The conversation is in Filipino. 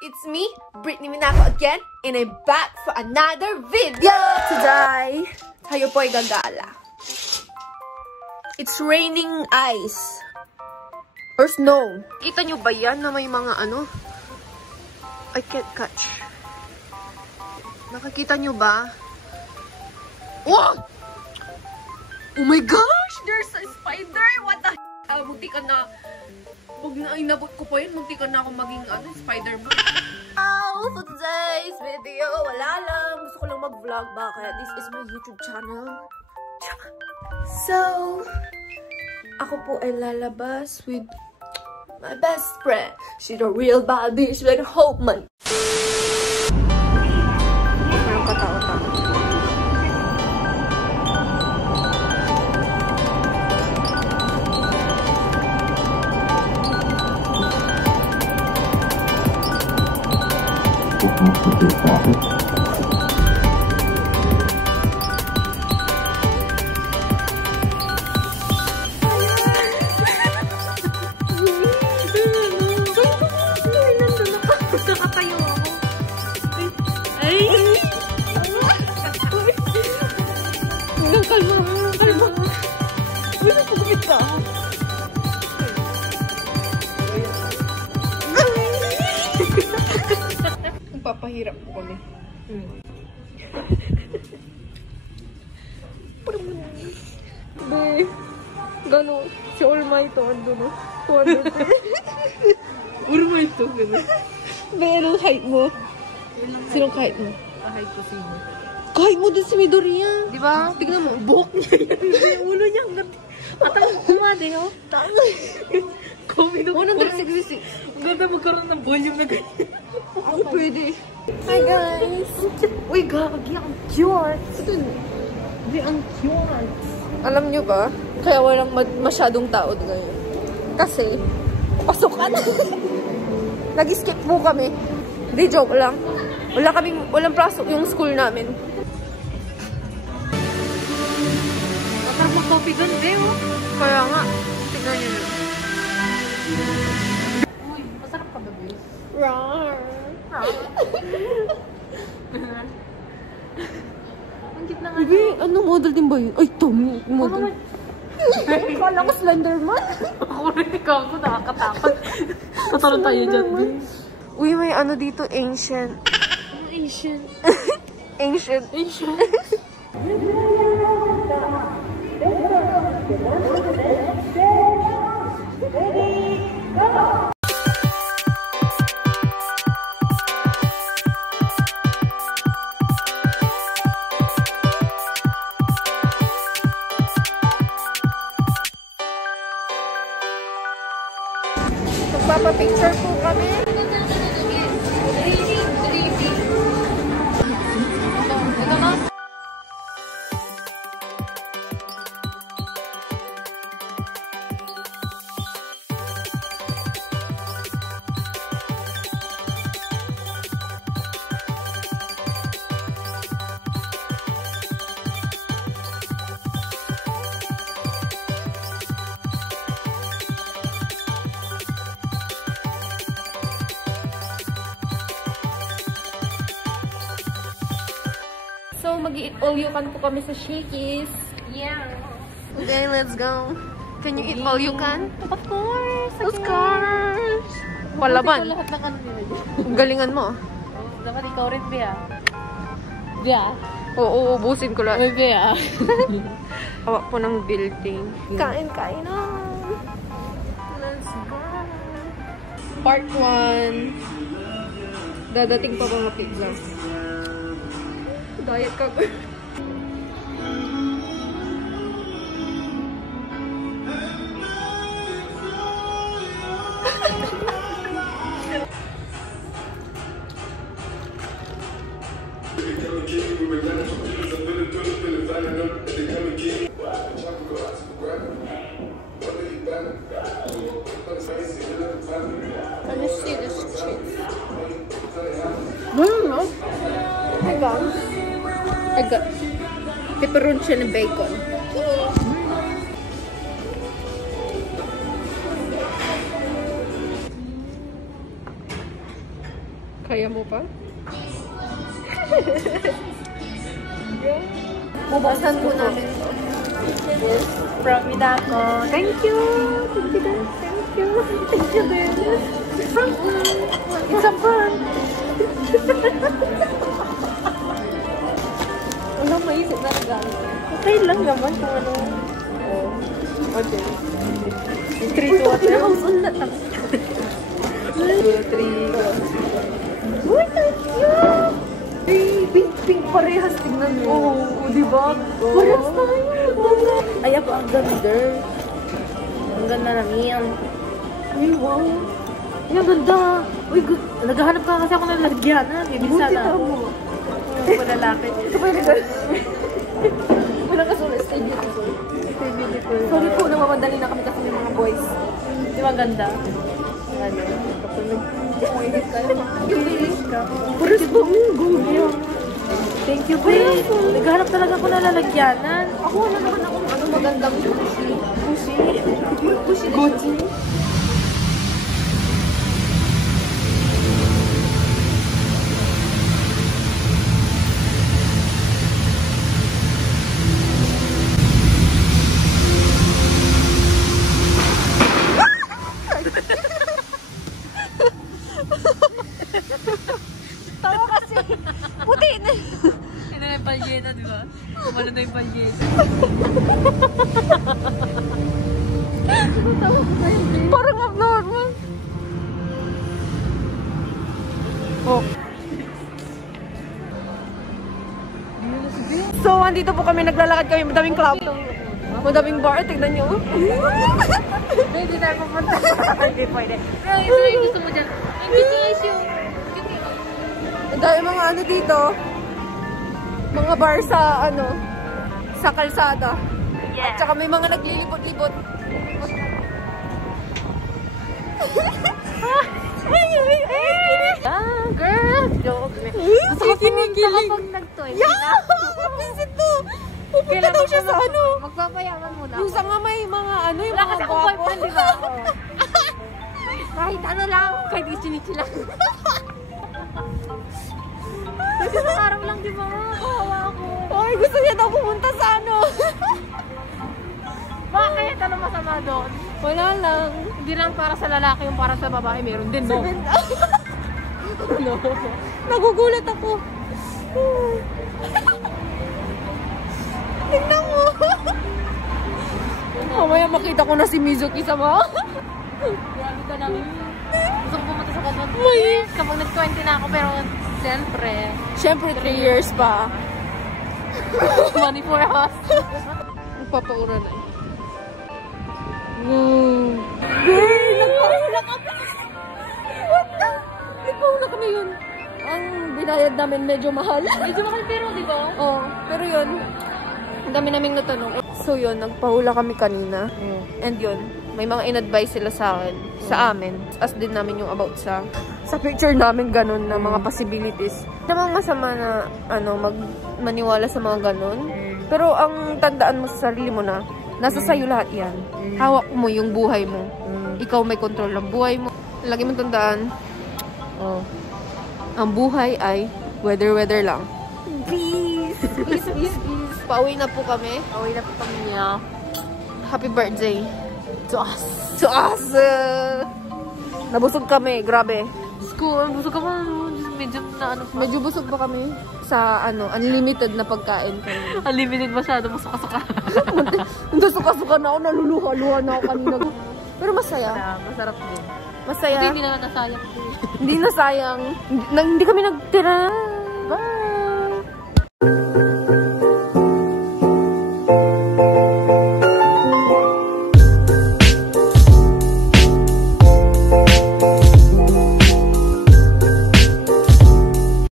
It's me, Brittany Minaco again, and I'm back for another video! Today, tayo po ay gagala. It's raining ice. Or snow. Kita nyo ba yan na may mga ano? I can't catch. Nakakita nyo ba? Oh! Oh my gosh! There's a spider! What the hell? Munti ka na. Pag inabot ko pa yun, munti ka na ako maging Spider-Man. So today's video, wala lang. Gusto ko lang mag-vlog ba? Kaya this is my YouTube channel. So, ako po ay lalabas with my best friend. She's a real bad bitch like Hope Man. Parang katao-tao. Papahirap po kami. Be, gano'n. Si Olmaito, ando no? 200. Olmaito, gano'n. Be, anong height mo? Sinong height mo? Height ko sino? Kahit mo din si Midoriya. Diba? Tignan mo, buhok niya yan. Ulo niya hanggang... Atang kumade, oh. Tama. Kumido ko. 166. Ang ganda magkaroon ng volume na ganyan. Ako pwede. Hi guys! Uy, gagi, ang cute! Ito, di, ang cute! Alam nyo ba? Kaya walang masyadong tao ngayon. Kasi, pasukan! Nag-skip po kami. Di, joke lang. Walang pasok yung school namin. Masarap ang coffee doon, Deo. Kaya nga, tignan nyo na. Uy, masarap ka ba, Deo? Rawr! Ang cute na nga. Bibi, anong model din ba yun? Ay, Tommy, model. Kala ko Slenderman. Ako rin ikaw ako, nakakatakot. Tatalon tayo dyan, Deo. Uy, may ano dito, ancient. Asian. Ancient. Asian. Magpapapicture po kami. So, mag-eat all you can po kami sa Shakey's. Yeah. Okay, let's go. Can you eat all you can? Of course. Of course. Palaban. Lahat ng ano nila dyan. Galingan mo. Dapat ikaw rin, Bea. Bea? Oo, ubusin ko lahat. Uy, Bea. Hawak po ng building. Kain-kain na. Let's go. Part 1. Dadating pa mga pizza. Diet ka. Can you see this cheese? No. I got pepperoni and bacon. Kaya mo pa? Bubuksan po namin. Yes. From Midako. Thank you. Thank you, guys. Thank you. Thank you, din. It's a prank. Walang maisip na regalo. Okay lang naman kung ano. Oh. Okay. 3 to water. Ulat lang. 2, 3, go. Uy, thank you! Pink parehas. Tignan mo. Oo, diba? Parehas tayo. Ay, ako ang ganda. Ang ganda namin. Ay, wow. Ay, ang ganda. Uy, naghahanap ka kasi ako ng lagyanan. Ibig sana. Buti mo. Lalaki. Ito pa yung regalo. Walang kasulat. Stay beautiful. Stay beautiful. Sorry po, namamadali na kami kasi ng mga boys. Di ba ganda? Ano? Kapag nag-uwigit ka naman. Yung ka. Puros ba? Gold. Thank you, babe. Naghanap talaga ako na lalagyanan. Ako wala naman akong ano magandang Gucci. Gucci. Gucci. Tawa kasi. Puti na. Ito na yung palyeta, di ba? Kumano na yung palyeta. Parang abnormal. Oh. So, andito po kami, naglalakad kami, madaming club. Madaming bar, tignan nyo. Hindi tayo pupunta. Hindi pwede. Pero ito yung gusto mo dyan. Invitation. Ang dami mga ano dito. Mga bar sa ano, sa kalsada. At saka may mga naglilibot-libot. Girl! Joke. Gusto ko pumunta kapag nag-toy. Visit to! Pupunta daw siya sa ano. Magpapayaman muna. Yung sa nga may mga ano, yung Wala mga kasi akong gwapo. boyfriend, di ba? Kahit ano lang. Kahit ichinichi lang. Kasi sa araw lang, di ba? Kawawa ako. Ay, gusto niya daw pumunta sa ano. Bakit? Ano masama doon? Wala lang. Hindi lang para sa lalaki, yung para sa babae. Meron din, no? Ano? Nagugulat ako. Tingnan mo. Mamaya makita ko na si Mizuki sama. Grabe ka namin. Gusto ko pumunta sa ganun. May- Kapag nag-20 na ako, pero Siyempre, 3 years pa. money for us. Nagpapaura na eh. Wow. Girl, nagpapaula kami. What the? Nagpapaula kami yun. Ang binayad namin medyo mahal. Medyo mahal pero, di ba? Oo, pero yun, ang dami naming natanong. So yun, nagpahula kami kanina. And yun, may mga in-advise sila sa akin, sa amin. As din namin yung about sa picture namin ganun na mga possibilities. Namang masama na maniwala sa mga ganun. Pero ang tandaan mo sa sarili mo na, nasa sayo lahat yan. Hawak mo yung buhay mo. Ikaw may control ng buhay mo. Lagi mong tandaan, ang buhay ay weather lang. Peace! Peace, peace, peace. Pauwi na po kami. Away na po kami niya. Happy birthday to us. To us! Nabusog kami, grabe. School, gusto ka ba? Medyo na ano pa. Medyo busog pa kami sa unlimited na pagkain kami. Unlimited masyado, masuka-suka. Nasuka-suka na ako, naluluha-luha na ako kanina. Pero masaya. Masarap din. Masaya. Hindi na nasayang. Hindi na sayang. Hindi kami nagtira. Bye!